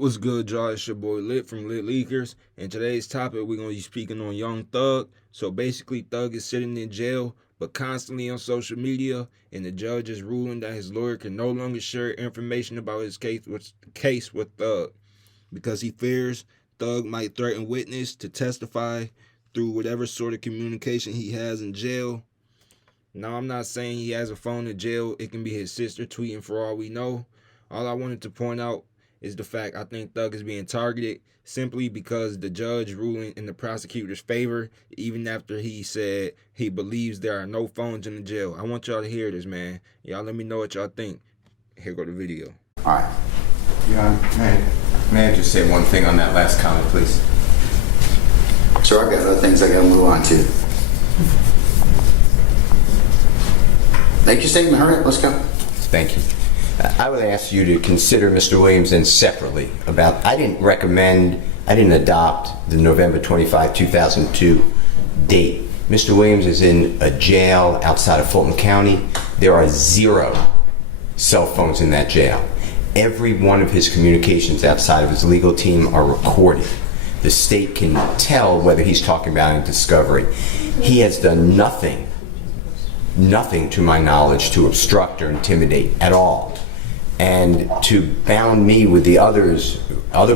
What's good, y'all? It's your boy Lit from LitLeakers, and today's topic we're going to be speaking on Young Thug. So basically, Thug is sitting in jail, but constantly on social media, and the judge is ruling that his lawyer can no longer share information about his case with Thug because he fears Thug might threaten witness to testify through whatever sort of communication he has in jail. Now, I'm not saying he has a phone in jail. It can be his sister tweeting for all we know. All I wanted to point out is the fact I think Thug is being targeted simply because the judge ruling in the prosecutor's favor, even after he said he believes there are no phones in the jail. I want y'all to hear this, man. Y'all let me know what y'all think. Here go the video. All right. May I just say one thing on that last comment, please? Sure, I got other things I gotta move on to. Make your statement, hurry up, let's go. Thank you. I would ask you to consider Mr. Williams and separately about, I didn't adopt the November 25, 2002 date. Mr. Williams is in a jail outside of Fulton County. There are 0 cell phones in that jail. Every one of his communications outside of his legal team are recorded. The state can tell whether he's talking about in discovery. He has done nothing to my knowledge to obstruct or intimidate at all. And to bound me with the other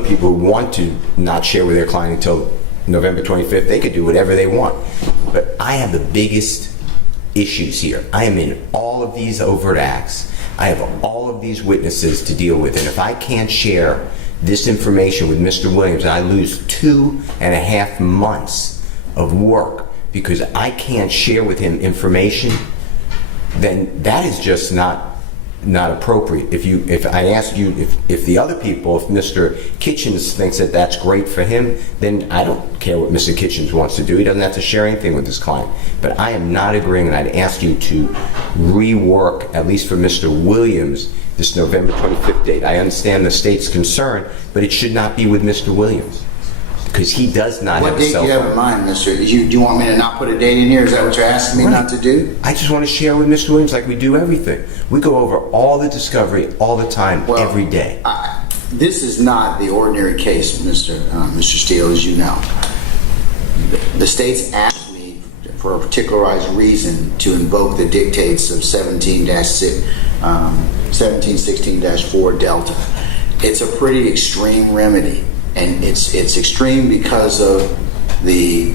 people who want to not share with their client until November 25th, they could do whatever they want. But I have the biggest issues here. I am in all of these overt acts. I have all of these witnesses to deal with. And if I can't share this information with Mr. Williams, I lose 2.5 months of work because I can't share with him information, then that is just not appropriate. If I ask you, if the other people, if Mr. Kitchens thinks that that's great for him, then I don't care what Mr. Kitchens wants to do. He doesn't have to share anything with his client. But I am not agreeing, and I'd ask you to rework, at least for Mr. Williams, this November 25th date. I understand the state's concern, but it should not be with Mr. Williams, because he does not have a cell phone. What date do you have in mind, mister? Do you want me to not put a date in here? Is that what you're asking me not to do? I just want to share with Mr. Williams like we do everything. We go over all the discovery all the time, every day. This is not the ordinary case, Mr. Steele, as you know. The state's asked me for a particularized reason to invoke the dictates of 1716-4 Delta. It's a pretty extreme remedy. And it's extreme because of the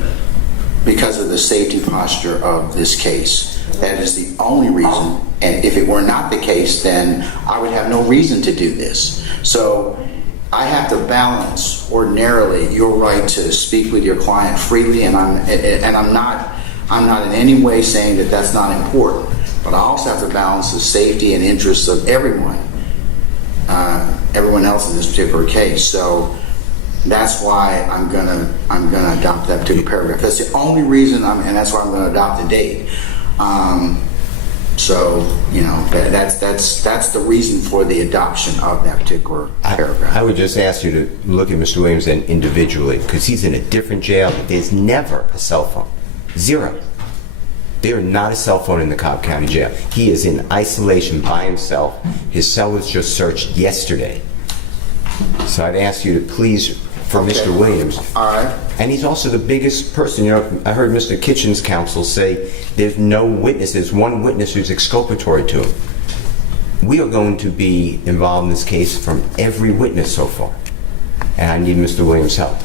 safety posture of this case. That is the only reason. And if it were not the case, then I would have no reason to do this. So I have to balance ordinarily your right to speak with your client freely, and I'm not in any way saying that that's not important. But I also have to balance the safety and interests of everyone else in this particular case. So that's why I'm gonna adopt that particular paragraph. That's the only reason and that's why I'm gonna adopt the date. So you know that's the reason for the adoption of that particular paragraph. I would just ask you to look at Mr. Williams individually, because he's in a different jail. There's never a cell phone. 0. There is not a cell phone in the Cobb County Jail. He is in isolation by himself. His cell was just searched yesterday. So I'd ask you to please, for Mr. Williams. All right. And he's also the biggest person. You know, I heard Mr. Kitchen's counsel say there's no witness. There's one witness who's exculpatory to him. We are going to be involved in this case from every witness so far. And I need Mr. Williams' help.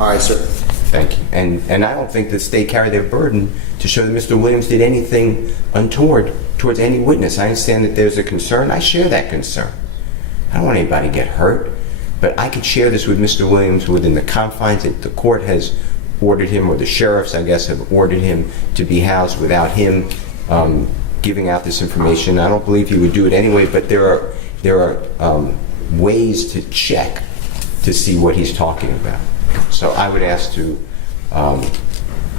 All right, sir. Thank you. And I don't think the state carry their burden to show that Mr. Williams did anything untoward towards any witness. I understand that there's a concern. I share that concern. I don't want anybody to get hurt, but I could share this with Mr. Williams within the confines that the court has ordered him, or the sheriffs, I guess, have ordered him to be housed without him giving out this information. I don't believe he would do it anyway, but there are ways to check to see what he's talking about. So I would ask to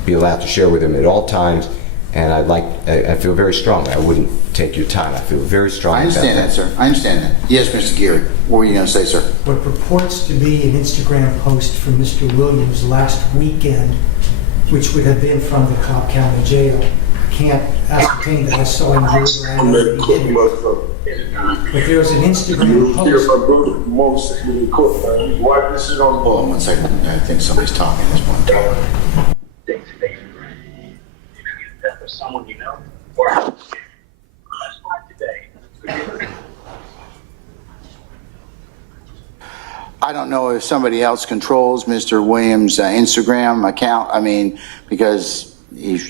be allowed to share with him at all times. And I feel very strongly. I wouldn't take your time. I feel very strongly. I understand that, sir. I understand that. Yes, Mr. Geary. What were you going to say, sir? What purports to be an Instagram post from Mr. Williams last weekend, which would have been from the Cobb County Jail, can't ascertain that I saw him do it or I know that he did it. But there was an Instagram post. Hold on one second. I think somebody's talking at this point. For someone you know, or let's start today. I don't know if somebody else controls Mr. Williams' Instagram account. I mean, because he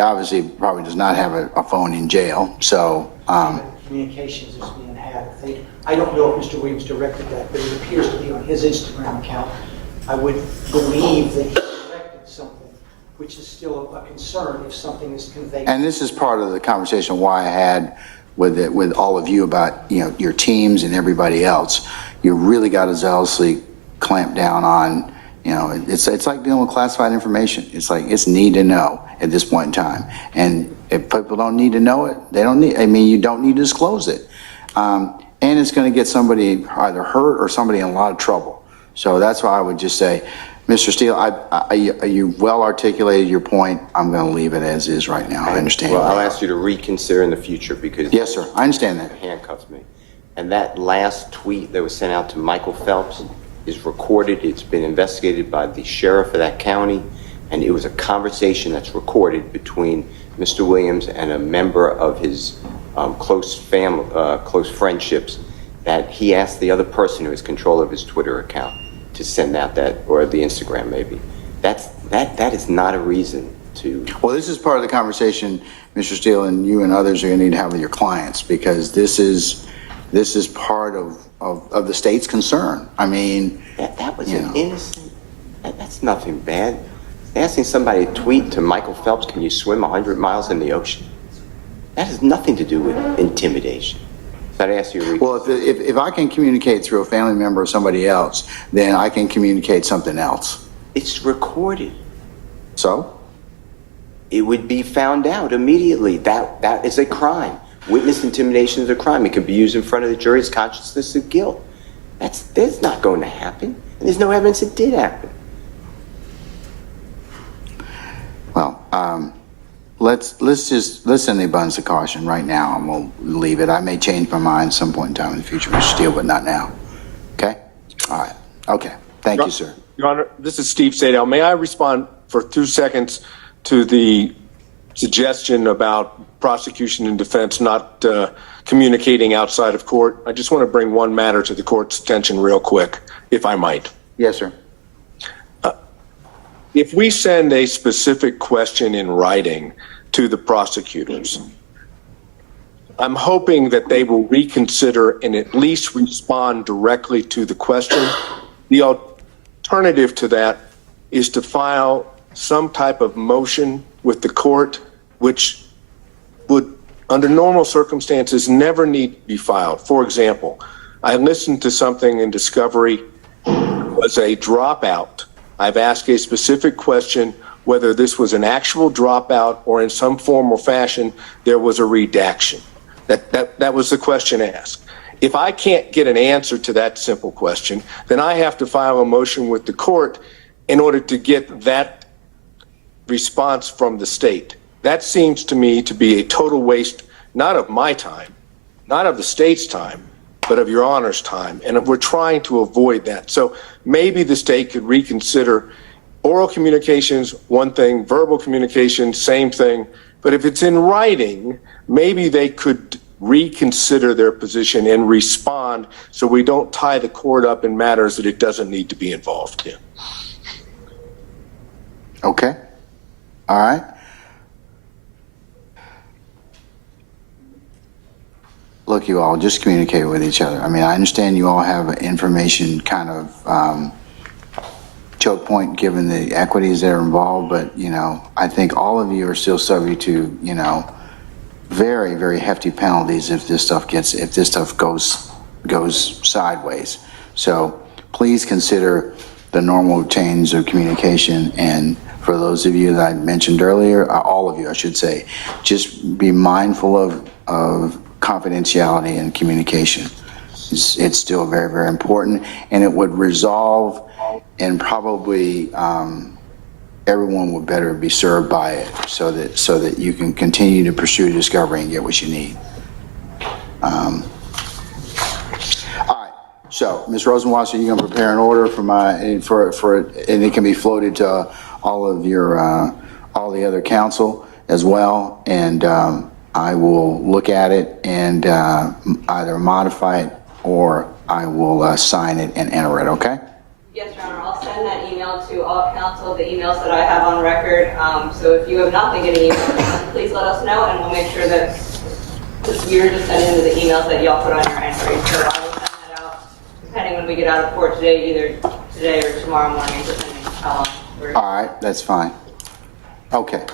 obviously probably does not have a phone in jail. So, Communications is being had. I don't know if Mr. Williams directed that, but it appears to be on his Instagram account. I would believe that he directed something, which is still a concern if something is conveyed. and this is part of the conversation why I had with all of you about, you know, your teams and everybody else. You really got to zealously clamp down on, you know, it's like dealing with classified information. It's like, it's need to know at this point in time. And if people don't need to know it, they don't need, I mean, you don't need to disclose it. And it's going to get somebody either hurt or somebody in a lot of trouble. So that's why I would just say, Mr. Steele, you well articulated your point. I'm going to leave it as is right now. I understand. Well, I'll ask you to reconsider in the future because Yes, sir. I understand that. it handcuffs me. And that last tweet that was sent out to Michael Phelps is recorded. It's been investigated by the sheriff of that county, and it was a conversation that's recorded between Mr. Williams and a member of his close friendships, that he asked the other person who has control of his Twitter account to send out that, or the Instagram maybe. That is not a reason to. Well, this is part of the conversation, Mr. Steele, and you and others are going to need to have with your clients, because this is part of the state's concern. I mean, that was an innocent. That's nothing bad. Asking somebody to tweet to Michael Phelps, "Can you swim 100 miles in the ocean?" That has nothing to do with intimidation. So I'd ask you to well, if I can communicate through a family member or somebody else, then I can communicate something else. It's recorded. So? It would be found out immediately. That is a crime. Witness intimidation is a crime. It can be used in front of the jury's consciousness of guilt. That's not going to happen. And there's no evidence it did happen. Well, let's send the abundance of caution right now, and we'll leave it. I may change my mind at some point in time in the future, Mr. Steele, but not now. Okay? All right. Okay. Thank you, sir. Your Honor, this is Steve Sadell. May I respond for 2 seconds to the suggestion about prosecution and defense not communicating outside of court? I just want to bring one matter to the court's attention real quick, if I might. Yes, sir. If we send a specific question in writing to the prosecutors, I'm hoping that they will reconsider and at least respond directly to the question. The alternative to that is to file some type of motion with the court, which would, under normal circumstances, never need to be filed. For example, I listened to something in discovery was a dropout. I've asked a specific question whether this was an actual dropout or in some form or fashion there was a redaction. That was the question asked. If I can't get an answer to that simple question, then I have to file a motion with the court in order to get that response from the state. That seems to me to be a total waste, not of my time, not of the state's time, but of Your Honor's time. And we're trying to avoid that. So maybe the state could reconsider oral communications, one thing, verbal communication, same thing. But if it's in writing, maybe they could reconsider their position and respond so we don't tie the court up in matters that it doesn't need to be involved in. Okay. All right. Look, you all, just communicate with each other. I mean, I understand you all have an information kind of choke point given the equities that are involved, but, you know, I think all of you are still subject to, you know, very, very hefty penalties if this stuff goes sideways. So please consider the normal chains of communication, and for those of you that I mentioned earlier, all of you, I should say, just be mindful of confidentiality and communication. It's still very, very important, and it would resolve, and probably everyone would better be served by it, so that you can continue to pursue discovery and get what you need. All right, so, Ms. Rosenwasser, you're gonna prepare an order for and it can be floated to all of your, all the other council as well, and I will look at it and either modify it or I will sign it and enter it, okay? Yes, Your Honor, I'll send that email to all council, the emails that I have on record. So if you have not been getting emails, please let us know, and we'll make sure that, because we're just sending the emails that y'all put on your entry. So I will send that out, depending when we get out of court today, either today or tomorrow morning, depending how long we're... All right, that's fine. Okay.